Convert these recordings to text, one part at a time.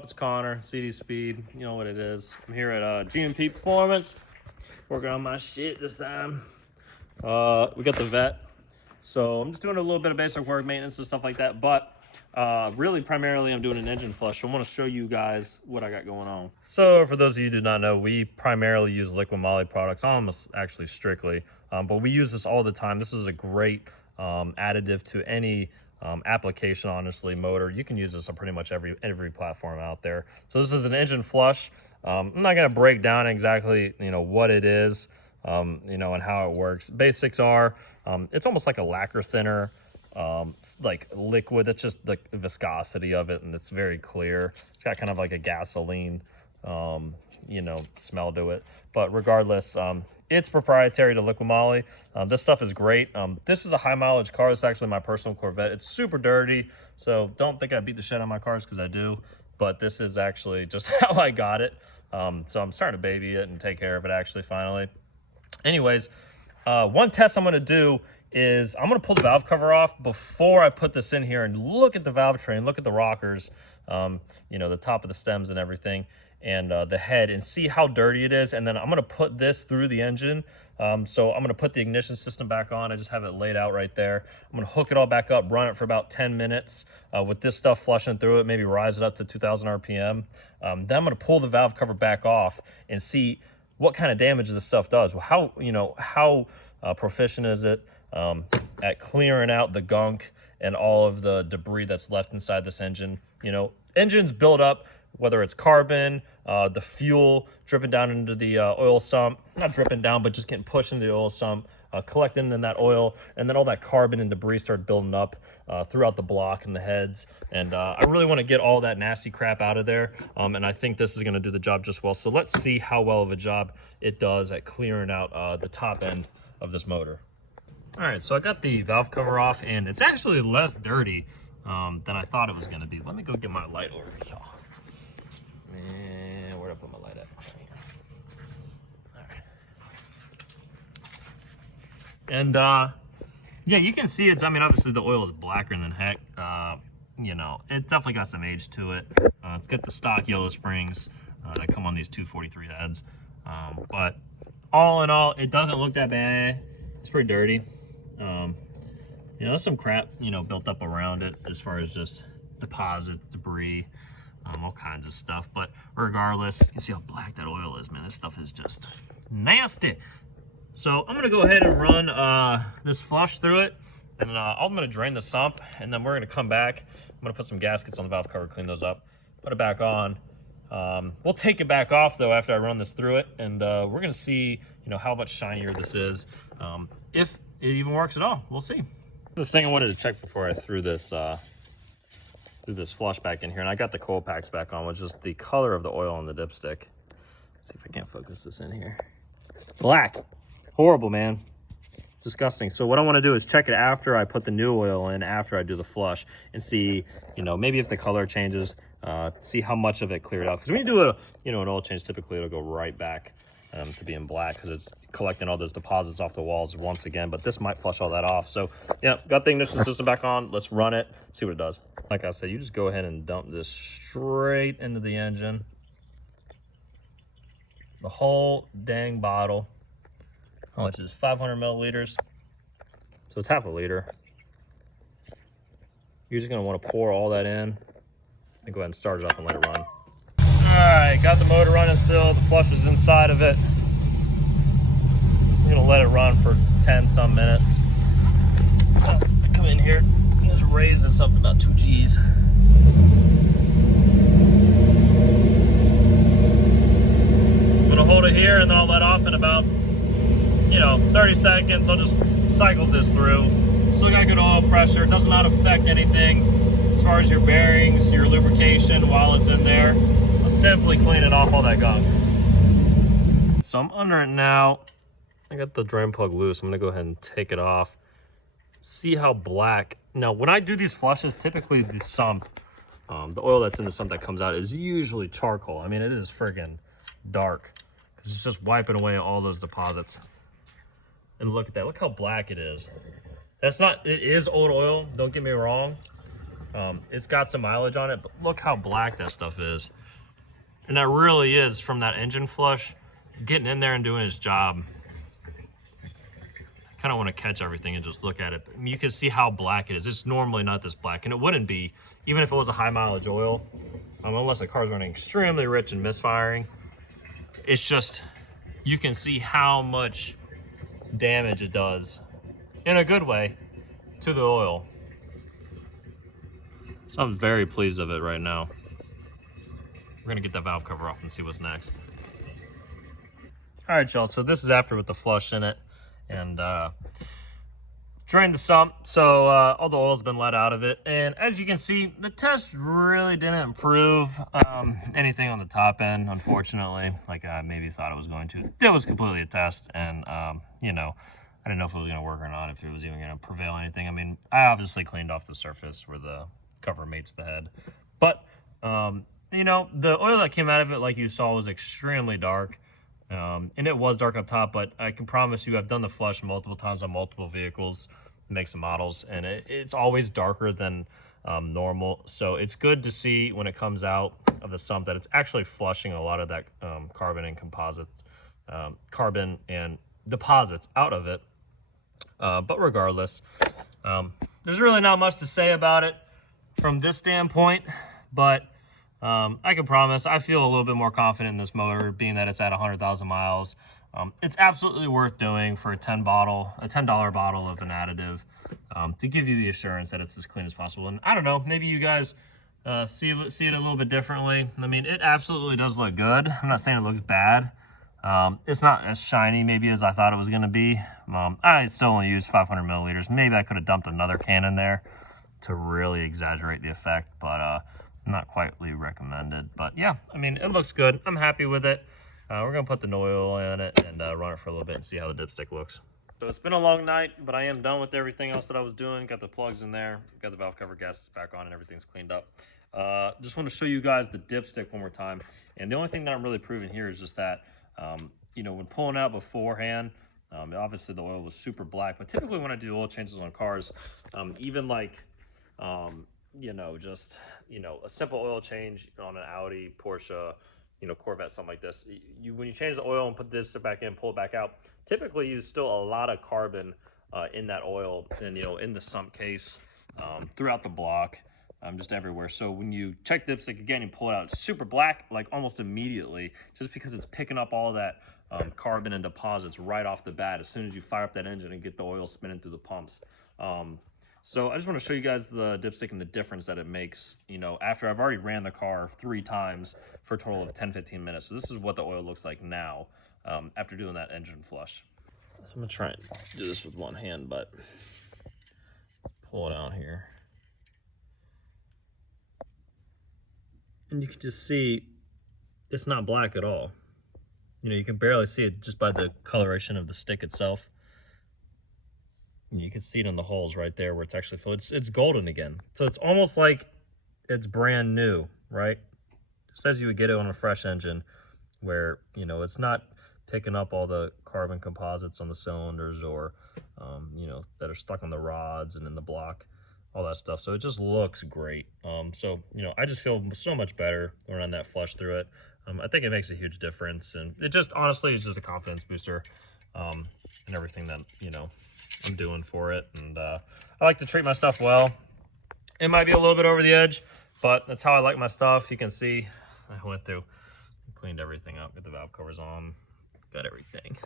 up? It's Connor, CD Speed. You know what it is. I'm here at GMP Performance, working on my shit this time. We got the vet, so I'm just doing a little bit of basic work, maintenance and stuff like that, but really primarily I'm doing an engine flush. So I want to show you guys what I got going on. So for those of you who do not know, we primarily use Liqui Molly products, almost actually strictly, but we use this all the time. This is a great additive to any application, honestly. Motor, you can use this on pretty much every platform out there. So this is an engine flush. I'm not going to break down exactly what it is, and how it works. Basics are it's almost like a lacquer thinner, like liquid. It's just the viscosity of it, and it's very clear. It's got kind of like a gasoline smell to it, but regardless, it's proprietary to Liqui Molly. This stuff is great. This is a high mileage car. It's actually my personal Corvette. It's super dirty, so don't think I beat the shit out of my cars, because I do, but this is actually just how I got it. So I'm starting to baby it and take care of it actually finally. Anyways, one test I'm going to do is I'm going to pull the valve cover off before I put this in here and look at the valve train, look at the rockers, the top of the stems and everything, and the head, and see how dirty it is. And then I'm going to put this through the engine. So I'm going to put the ignition system back on. I just have it laid out right there. I'm going to hook it all back up, run it for about 10 minutes with this stuff flushing through it, maybe rise it up to 2,000 RPM. Then I'm going to pull the valve cover back off and see what kind of damage this stuff does. Well, how proficient is it at clearing out the gunk and all of the debris that's left inside this engine. Engines build up, whether it's carbon, the fuel dripping down into the oil sump, not dripping down, but just getting pushed into the oil sump, collecting in that oil, and then all that carbon and debris start building up throughout the block and the heads. And I really want to get all that nasty crap out of there, and I think this is going to do the job just well. So let's see how well of a job it does at clearing out the top end of this motor. All right, so I got the valve cover off, and it's actually less dirty than I thought it was going to be. Let me go get my light over here. Man, where'd I put my light at? All right. And yeah, you can see it's, obviously the oil is blacker than heck. It definitely got some age to it. It's got the stock yellow springs that come on these 243 heads. But all in all, it doesn't look that bad. It's pretty dirty. There's some crap, built up around it as far as just deposits, debris, all kinds of stuff. But regardless, you see how black that oil is, man. This stuff is just nasty. So I'm gonna go ahead and run this flush through it, and I'm gonna drain the sump, and then we're gonna come back. I'm gonna put some gaskets on the valve cover, clean those up, put it back on. We'll take it back off though after I run this through it, and we're gonna see how much shinier this is, if it even works at all. We'll see. The thing I wanted to check before I threw this flush back in here, and I got the coil packs back on, was just the color of the oil on the dipstick. Let's see if I can't focus this in here. Black. Horrible, man. It's disgusting. So what I want to do is check it after I put the new oil in, after I do the flush, and see, maybe if the color changes, see how much of it cleared out. Because when you do an oil change, typically it'll go right back to being black, because it's collecting all those deposits off the walls once again. But this might flush all that off. So yeah, got the ignition system back on. Let's run it, see what it does. Like I said, you just go ahead and dump this straight into the engine. The whole dang bottle. How much is 500 milliliters? So it's half a liter. You're just gonna want to pour all that in and go ahead and start it up and let it run. All right, got the motor running still. The flush is inside of it. We're gonna let it run for 10 some minutes. Come in here, just raise this up to about 2 G's. I'm gonna hold it here, and then I'll let off in about 30 seconds. I'll just cycle this through. Still got good oil pressure. It does not affect anything as far as your bearings, your lubrication while it's in there. I'll simply cleaning off all that gunk. So I'm under it now. I got the drain plug loose. I'm gonna go ahead and take it off. See how black. Now, when I do these flushes, typically the sump, the oil that's in the sump that comes out is usually charcoal. It is friggin' dark, because it's just wiping away all those deposits. And look at that, look how black it is. That's not, it is old oil, don't get me wrong, It's got some mileage on it, but look how black that stuff is. And that really is from that engine flush getting in there and doing its job. I kind of want to catch everything and just look at it. But you can see how black it is. It's normally not this black, and it wouldn't be even if it was a high mileage oil, unless the car's running extremely rich and misfiring. It's just, you can see how much damage it does in a good way to the oil. So I'm very pleased of it right now. We're gonna get that valve cover off and see what's next. All right, y'all, so this is after with the flush in it, and drained the sump, so all the oil's been let out of it. And as you can see, the test really didn't improve anything on the top end, unfortunately, like I maybe thought it was going to. It was completely a test, and you know, I didn't know if it was gonna work or not, if it was even gonna prevail anything. I mean, I obviously cleaned off the surface where the cover mates the head, but you know, the oil that came out of it, like you saw, was extremely dark. And it was dark up top, but I can promise you I've done the flush multiple times on multiple vehicles, makes and models, and it's always darker than normal. So it's good to see when it comes out of the sump that it's actually flushing a lot of that carbon and deposits out of it. But regardless, there's really not much to say about it from this standpoint, but I can promise I feel a little bit more confident in this motor, being that it's at 100,000 miles. It's absolutely worth doing for a $10 bottle of an additive, to give you the assurance that it's as clean as possible. And I don't know, maybe you guys see it a little bit differently. I mean, it absolutely does look good. I'm not saying it looks bad. It's not as shiny maybe as I thought it was going to be. I still only used 500 milliliters. Maybe I could have dumped another can in there to really exaggerate the effect, but not quite recommended. But yeah, I mean, it looks good. I'm happy with it. We're gonna put the oil in it and run it for a little bit and see how the dipstick looks. So it's been a long night, but I am done with everything else that I was doing. Got the plugs in there, got the valve cover gaskets back on, and everything's cleaned up. Just want to show you guys the dipstick one more time. And the only thing that I'm really proving here is just that, you know, when pulling out beforehand, obviously the oil was super black, but typically when I do oil changes on cars, even like, you know, just, you know, a simple oil change on an Audi, Porsche, you know, Corvette, something like this. When you change the oil and put the dipstick back in, pull it back out, typically there's still a lot of carbon in that oil and, you know, in the sump case, throughout the block, just everywhere. So when you check dipstick again and pull it out, it's super black, like almost immediately, just because it's picking up all that carbon and deposits right off the bat as soon as you fire up that engine and get the oil spinning through the pumps. So I just want to show you guys the dipstick and the difference that it makes, you know, after I've already ran the car 3 times for a total of 10-15 minutes. So this is what the oil looks like now after doing that engine flush. So I'm going to try and do this with one hand, but pull it out here. And you can just see it's not black at all. You know, you can barely see it just by the coloration of the stick itself. You can see it in the holes right there where it's actually filled. It's golden again. So it's almost like it's brand new, right? Just as you would get it on a fresh engine where, you know, it's not picking up all the carbon composites on the cylinders or, you know, that are stuck on the rods and in the block, all that stuff. So it just looks great. So, you know, I just feel so much better when I run that flush through it. I think it makes a huge difference. And it just, honestly, it's just a confidence booster and everything that, you know, I'm doing for it. And I like to treat my stuff well. It might be a little bit over the edge, but that's how I like my stuff. You can see I went through and cleaned everything up, got the valve covers on, got everything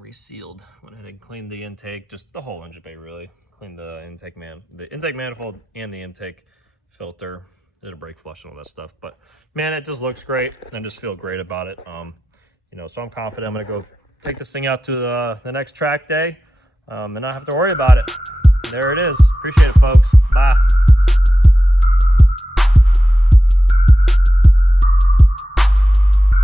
resealed. Went ahead and cleaned the intake, just the whole engine bay really. Cleaned the intake manifold and the intake filter. Did a brake flush and all that stuff. But man, it just looks great. I just feel great about it. You know, so I'm confident I'm gonna go take this thing out to the next track day and not have to worry about it. There it is. Appreciate it, folks. Bye.